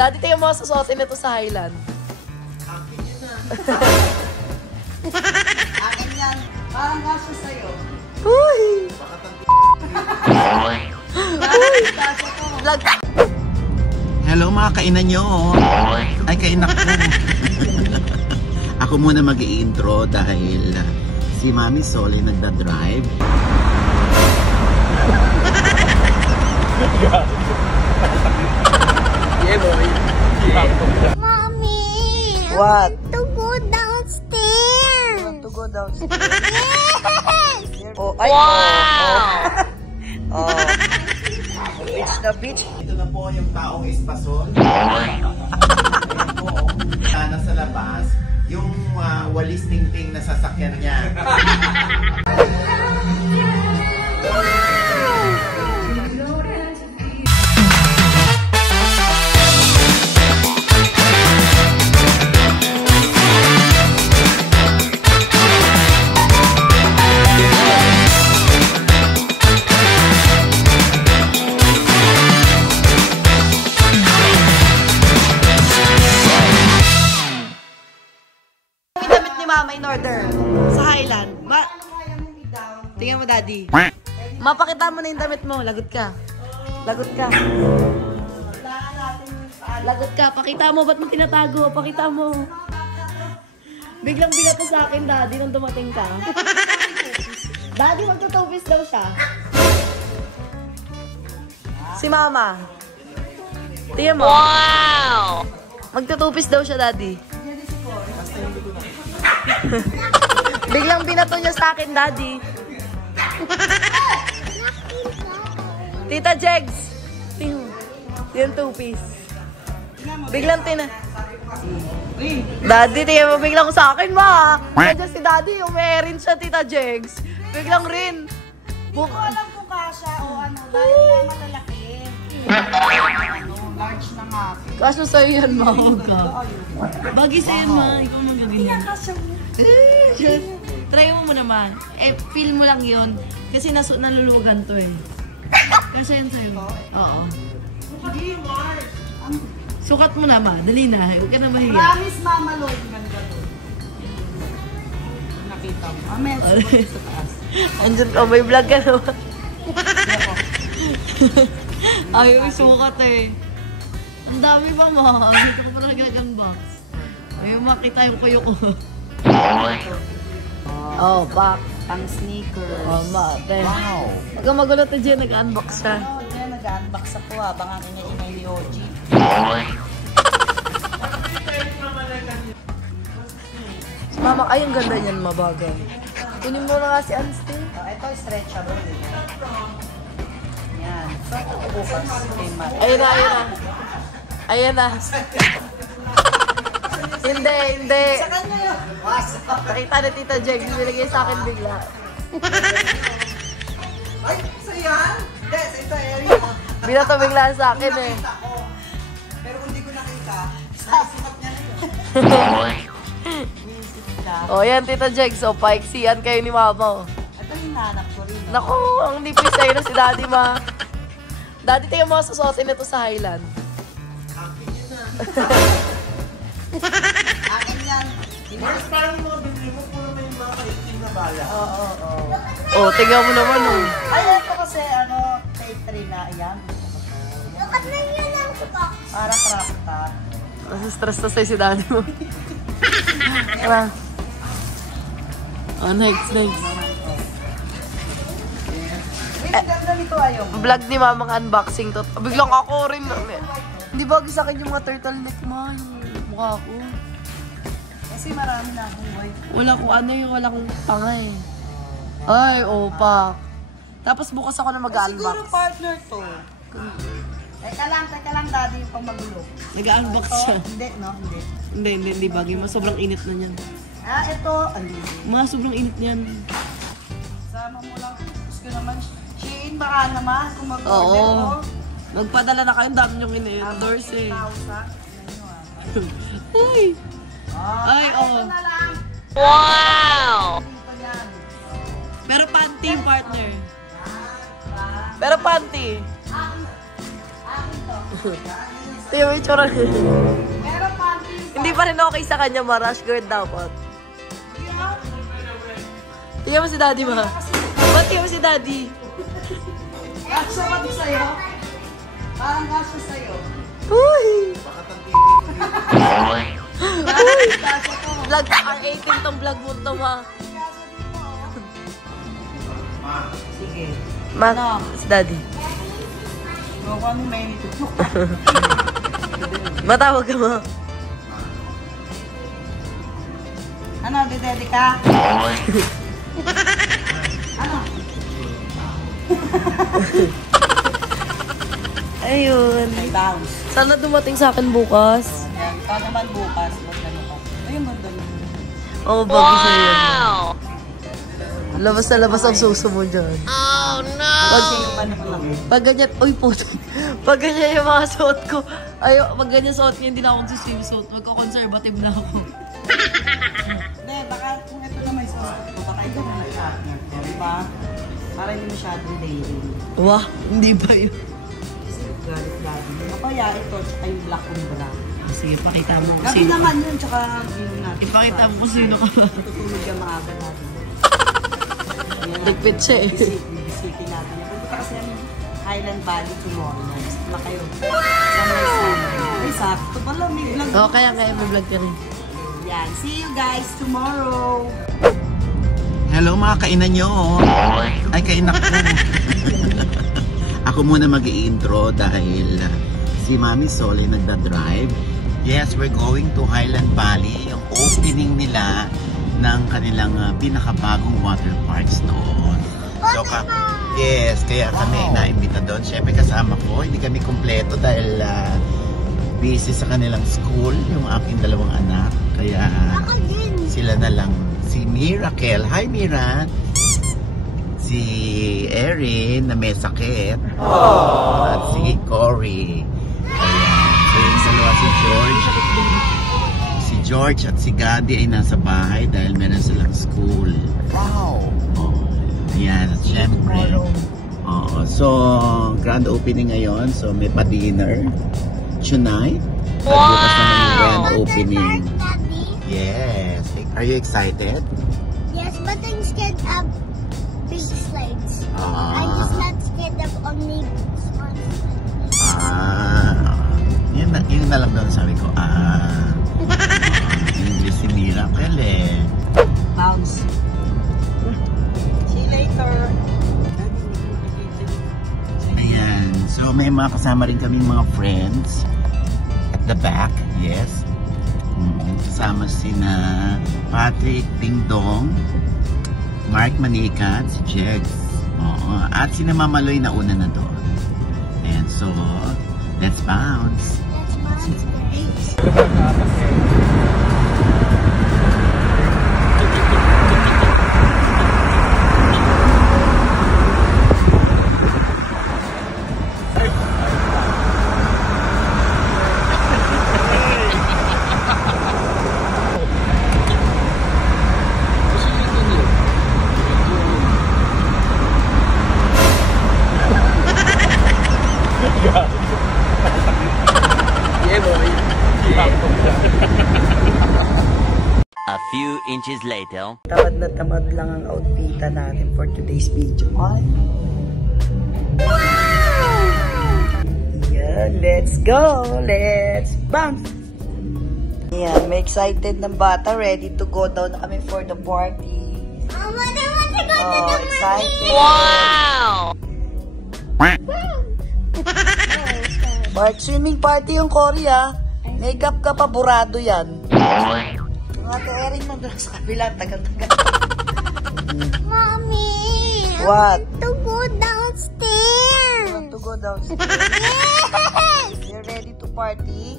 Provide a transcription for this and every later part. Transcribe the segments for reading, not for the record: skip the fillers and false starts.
Daddy, tingnan mo susuotin nito sa Highland. Akin yun na. Akin yan. Parang kaso sa'yo. Uy! Vlog. Hello mga kainan nyo. Ay, kainak ko. Ako muna mag-i-intro dahil si Mami Soli nagda-drive. Yeah, boy. Mommy, What? to go downstairs. Want to go downstairs? Yes. Oh, ay, wow! Oh. Beach na beach. Ito na po yung taong espasol. Nasa labas, yung walis tingting na sasakyan niya. Mama in order sa Highland. Tingnan mo, Daddy. Mapakita mo na yung damit mo. Lagot ka. Lagot ka. Lagot ka. Pakita mo. Ba't mo tinatago? Pakita mo. Biglang binato sa akin, Daddy, nung dumating ka. Daddy, magtutupis daw siya. Si Mama. Tingnan mo. Wow! Magtutupis daw siya, Daddy. Biglang binato niya sa akin, Daddy. Tita Jegs. Yung two-piece. Biglang Daddy, tingnan mo biglang sa akin, ma. Nandiyan si Daddy, umerin siya, Tita Jegs. Biglang rin. Hindi ko alam kung kasha o ano. Dahil nga malalaki. Large na nga. Kaso sa'yo yan, ma. Bagay sa'yo yan, ma. Ikaw nang gagawin. Try mo mo naman. Eh, feel mo lang yun. Kasi naluluwagan to eh. Kasi yan sa'yo. Oo. Sukat mo na, ma. Dali na. Huwag ka na mahiya. Promise, Mama Lloyd. Ganda doon. Nakita mo. Amen. Sa taas. Andyan ka. May vlog ka naman. Ayaw, sukat eh. Ang dami pa, ma. Dito ko pa nag-unbox. Ayaw makita yung kuyo ko. Oh, back. Pang sneakers. Oh, mate. Wow. Huwag kang magulat na dyan, nag-unbox siya. Oo, dyan nag-unbox ako habang ang ingay ni Oji. Mama, ay, ang ganda niyan, mabagay. Kunin mo na nga si Anstey. Ito, stretchable. Yan. So, ito bukas kay Matt. Ayan na, ayan na. Ayan na. Hindi, hindi. Sa kanya yun. Nakita na Tita Jeg, binigay sa akin bigla. Ay, sa yan? Hindi, sa ito, area. Binato bigla sa akin eh. Pero kung di ko nakita, sukat niya na yun. O yan, Tita Jeg, so paiksiyan kayo ni Mama. Ito yung nanak ko rin. Naku, ang nipis sa'yo na si Daddy, ma. Daddy, tingnan mo susuotin nito sa Highland. Akin yun na. Akin yan. Mars, parang yung mga bibili mo, puro may mga kaiting na bala. Oo. Oh, tingnan mo naman, oh. Ay, ito kasi, take 3 na, ayan. Bakit na yun ang box? Para crop top. Nasa-stress na sa'yo si Daddy mo. Tara. Oh, next. Ang ganda nito ayaw. Vlog ni Mamang unboxing to. Biglang ako rin. Hindi bagay sa akin yung mga turtleneck, ma. Yung mukha ko. Kasi marami na akong white. Wala kong ano yung wala kong tanga eh. Ay, opa. Tapos bukas ako na mag-unbox. Siguro partner to. Teka lang, Daddy, yung pang magulo. Nag-unbox siya. Hindi, no? Hindi. Hindi bagay. Sobrang init na niyan. Ito. Mga sobrang init niyan. Sama mo lang. Gusto ko naman. Shein, baka naman kung mag-order Oo. ko. Magpadala na kayo. Dami yung in-endorse eh. 1,000. Uy! Ay, Ito oh. na lang. Wow! Dito yan. Pero panty, partner. Pero panty. Akin to. Tingnan mo yung tsura. Pero panties. Hindi pa rin okay sa kanya, ma. Rash guard dapat. Tingnan mo si daddy, ma. Ba't tingnan mo si daddy? Kasya ba ito sa'yo? Parang kasya sa'yo. Uy! Uy! Kasya to. Vlog R18 tong vlog mo to, ma. Kasya dito. Sige. Ma, si daddy. Huwag kami may nitutok. Matawag ka, ma. Ano, didedi ka? Ano? Ayun. May bounce. Sana dumating sa akin bukas. Yan. Ikaw naman bukas. Magkano ka? Ayun, ganda mo. Oo, bago sa'yo. Labas na labas ang suso mo dyan. Pag ganyan, uy po. Pag ganyan yung mga suot ko, pag ganyan suot ko, hindi na ako swimsuit. Magko-conservative na ako. Hindi, baka kung ito na may suot mo, baka ito na nag-shot niya. Diba? Para hindi masyadong daily. Wah, hindi ba yun? Galit-galit. O kaya ito, tsaka yung black and brown. Sige, pakita mo kung Gabi sino. naman yun, tsaka yun natin. Ipakita mo kung sino ka ba. Tutulog yung maaga natin. Nagpit siya eh. Bisikin natin. Punta kasi ang Highland Valley tomorrow. Gusto na kayo. Ay, sakto pala. May vlog. Oo, kaya vlog ka rin. Yan. See you guys tomorrow. Hello mga kainan nyo. Ay, kainak ko. Ako muna mag-i-intro dahil si Mami Sol ay nagda-drive. Yes, we're going to Highland Valley. Yung opening nila ng kanilang pinakabagong water parks doon. So, yes, kaya kami naimbita doon. Siyempre kasama ko, hindi kami kompleto dahil busy sa kanilang school, yung aking dalawang anak. Kaya sila na lang. Si Miracle. Hi, Mira! Si Erin na may sakit. At si Cory. Ayan. So yung dalawa si George. Si George at si Gadi ay nasa bahay dahil meron silang school. Wow! Ayan. At syempre. So, grand opening ngayon. So, may pa-dinner tonight. Wow! At bukas naman yung grand opening. Yes. Are you excited? Yes, but I'm scared of big slides. I'm just not scared of only small slides. Yun na lang doon sabi ko. English si Miracle eh. Bounce. See you later. Ayan. So may mga kasama rin kaming mga friends at the back. Yes. Kasama sina Patrick Dingdong, Mark Manikat, si Jegs. At si Mamaloy na una na doon. And so, let's bounce. Let's bounce. A few inches later. Tamad na tamad lang ang outfita natin for today's video. Wow! Yan, let's go! Let's bounce! Yan, may excited ng bata. Ready to go down na kami for the party. Mama, I want to go to the excited! Wow! Swimming party yung Korea. Makeup ka pa, burado yan. Yung ate Erin mo doon sa kabila, tagal-tagal. Mommy, What? I want to go downstairs. You want to go downstairs? Yes! You're ready to party?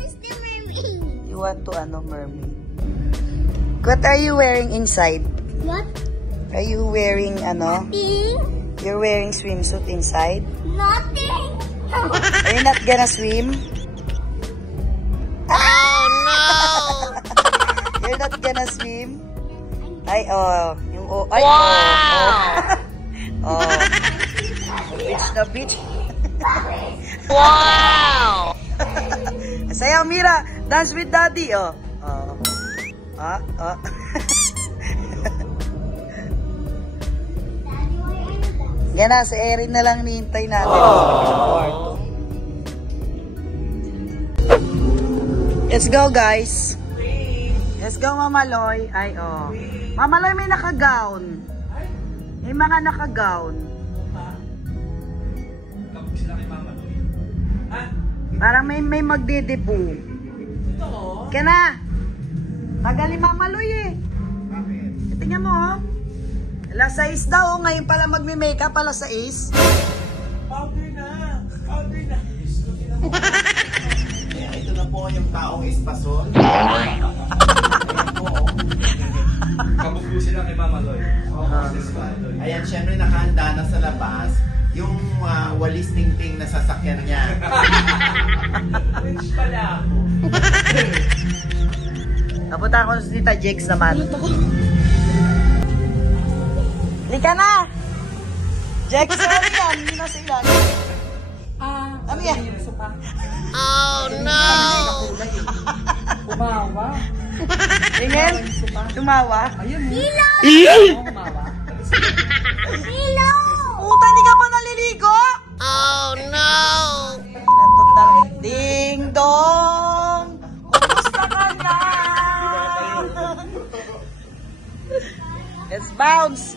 Mr. Mermaid. You want to mermaid? What are you wearing inside? What? Are you wearing Nothing. You're wearing swimsuit inside? Nothing. Are you not gonna swim? Oh no! You're not gonna swim? Ay, yung ay, Wow! Beach na beach. Wow! Sayaw, Mira. Dance with Daddy, oh. Yan na, si Erin na lang nihintay natin. Let's go, guys. Let's go, Mama Loy. Ay, oh. Mama Loy, may naka-gown. May mga naka-gown. Parang may magde-debut. Kaya na. Magaling Mama Loy eh. Tingnan mo, oh. Alas 6 daw, oh. Ngayon pala magme-makeup, alas 6. Powder na. Kaya ito na po yung taong espasol. Kabubusin lang kay Mama Loy. Ayan, syempre nakahanda na sa labas yung walis ting-ting na sasakyan niya. Rich pala ako. Napunta ko sa Tita Jex naman. Lika na! Jex, sorry yan. Hindi na sila. Ano yan? Oh no! Umawa. Tingin? Tumawa? Ayun mo. Umawa. Hello! Puta, hindi ka pa naliligo? Oh no! Pinatutang ding dong! Kumusta ka na? Let's bounce!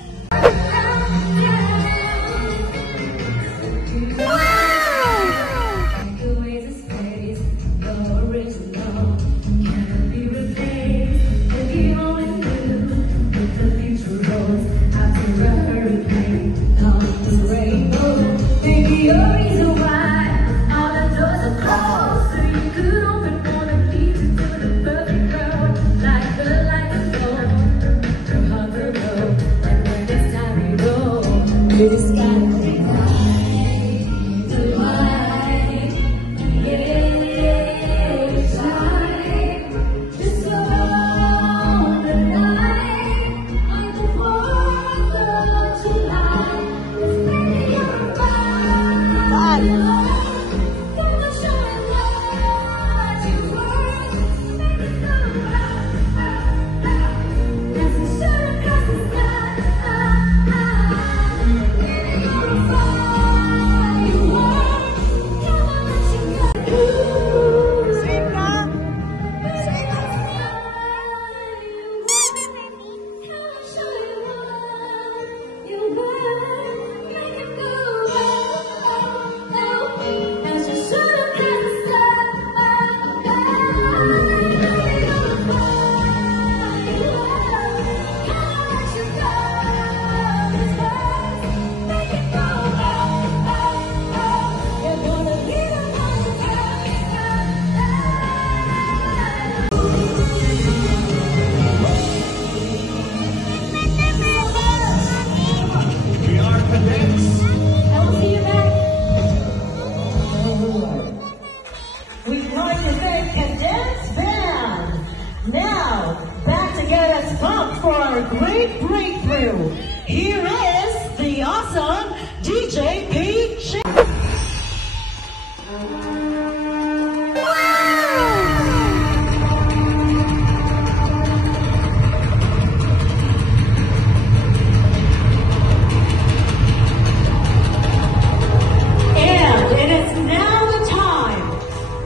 Great breakthrough. Here is the awesome DJ P. And it is now the time.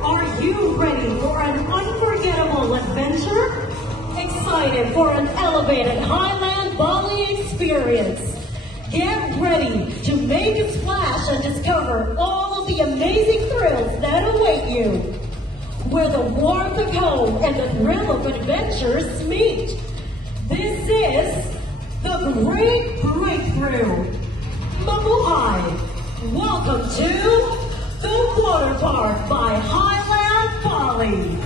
Are you ready for an unforgettable adventure? Excited for an elevated Highland Bali experience? Get ready to make a splash and discover all of the amazing thrills that await you. Where the warmth of home and the thrill of adventures meet. This is the Great Breakthrough. Mabuhay! Welcome to the Water Park by Highland Bali.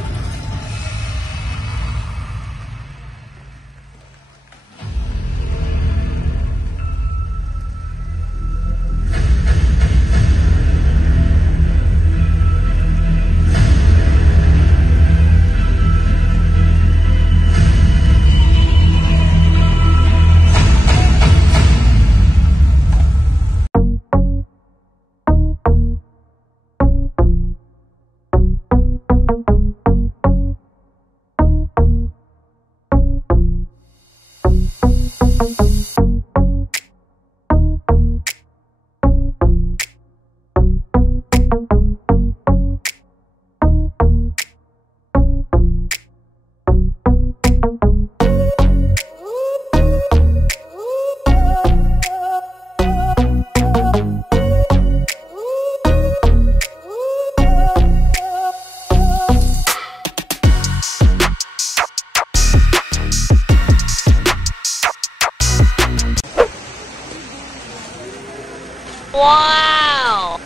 Wow!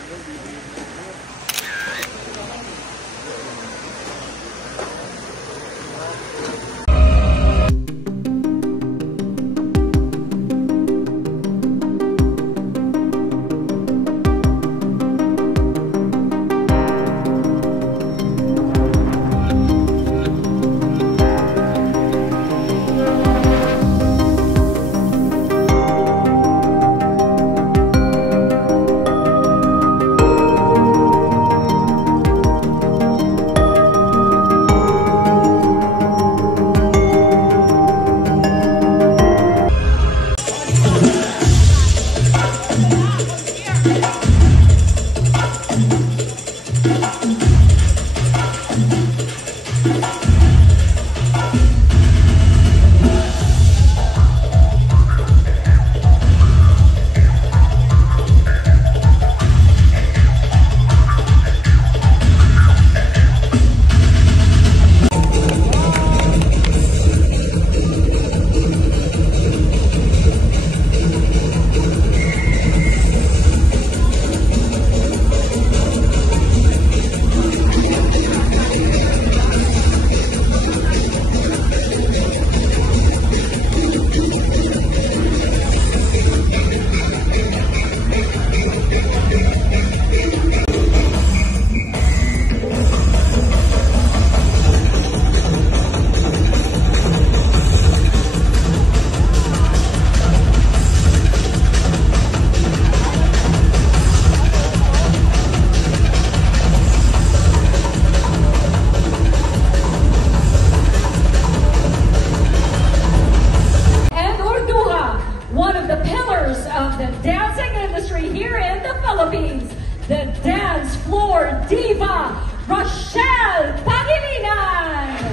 the dance floor diva, Rochelle Pangilinan.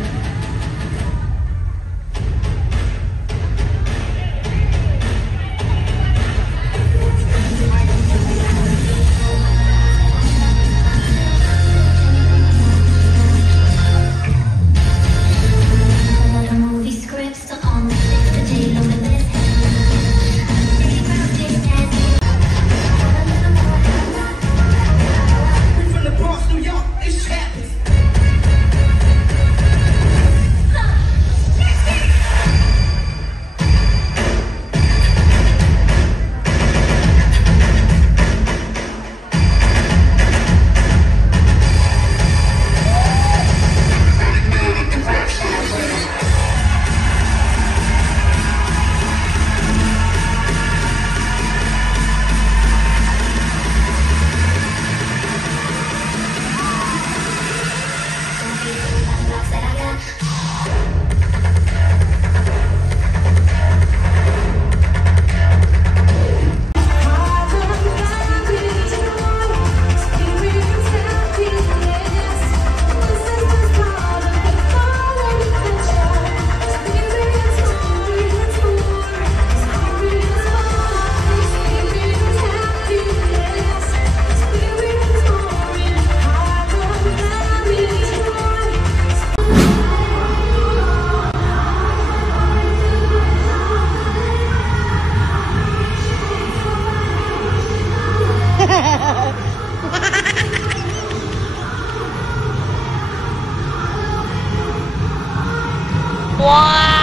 Wow!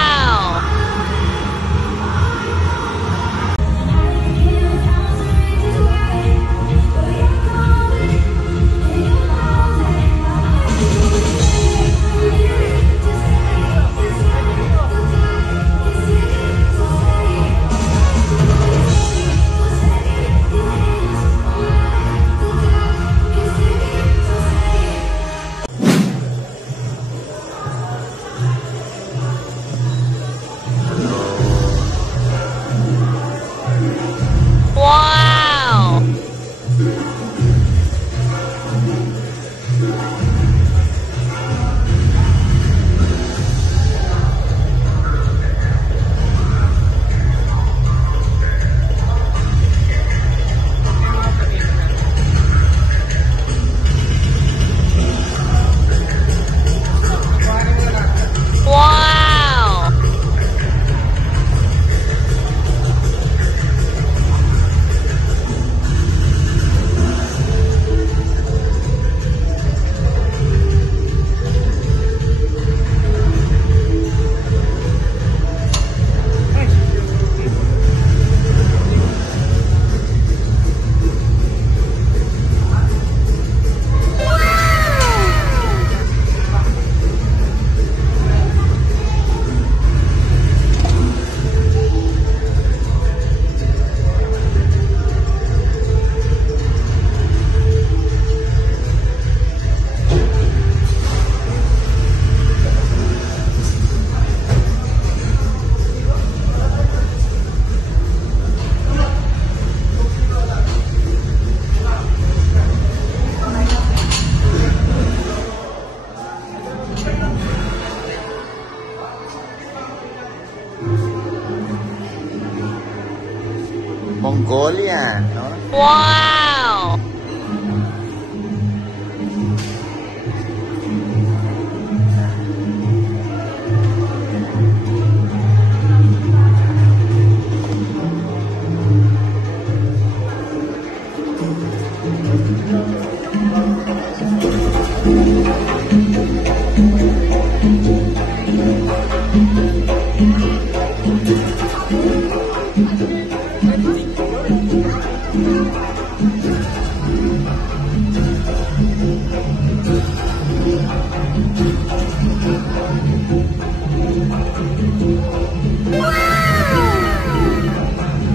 Mongolian, no? Wow!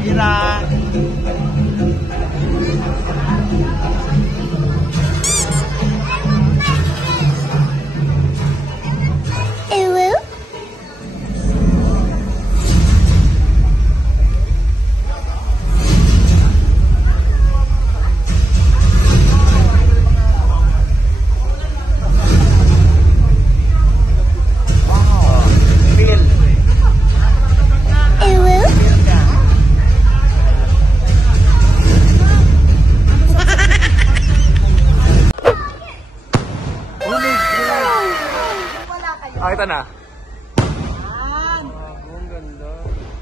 Mira! Ew. Phil! Ew. Ah, ito na. Yan. Ang ganda.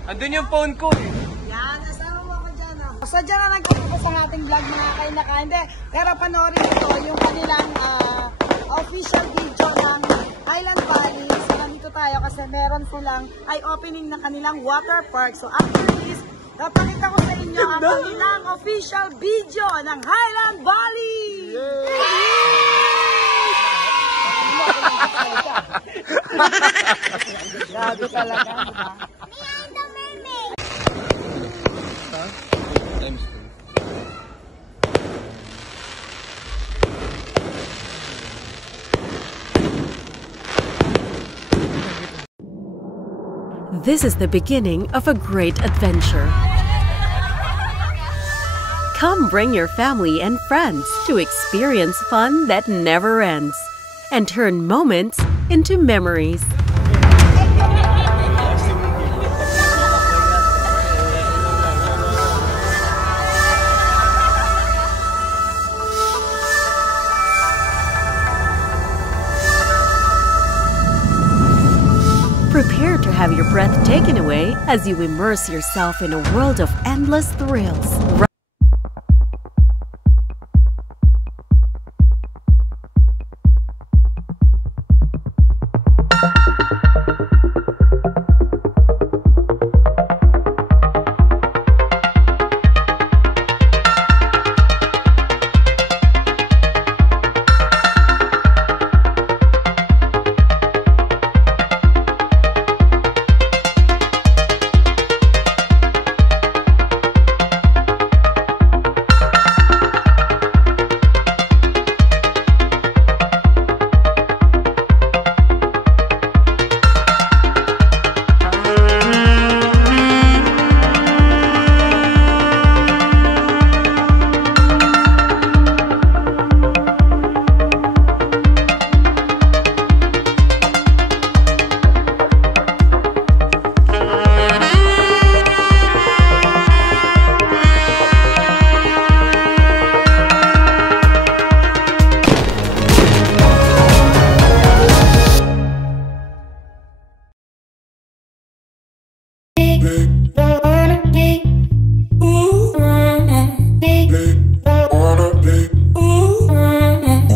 Andun yung phone ko eh. Yan, nasama mo ako dyan. So dyan na nagkakita sa ating vlog mga kainaka. Hindi, pero panoorin ito yung kanilang official video ng Highland Valley. So nandito tayo kasi meron silang opening ng kanilang water park. So after this, napakita ko sa inyo ang kanilang official video ng Highland Valley! Grabe talaga, diba? This is the beginning of a great adventure. Come bring your family and friends to experience fun that never ends and turn moments into memories. Prepare to have your breath taken away as you immerse yourself in a world of endless thrills.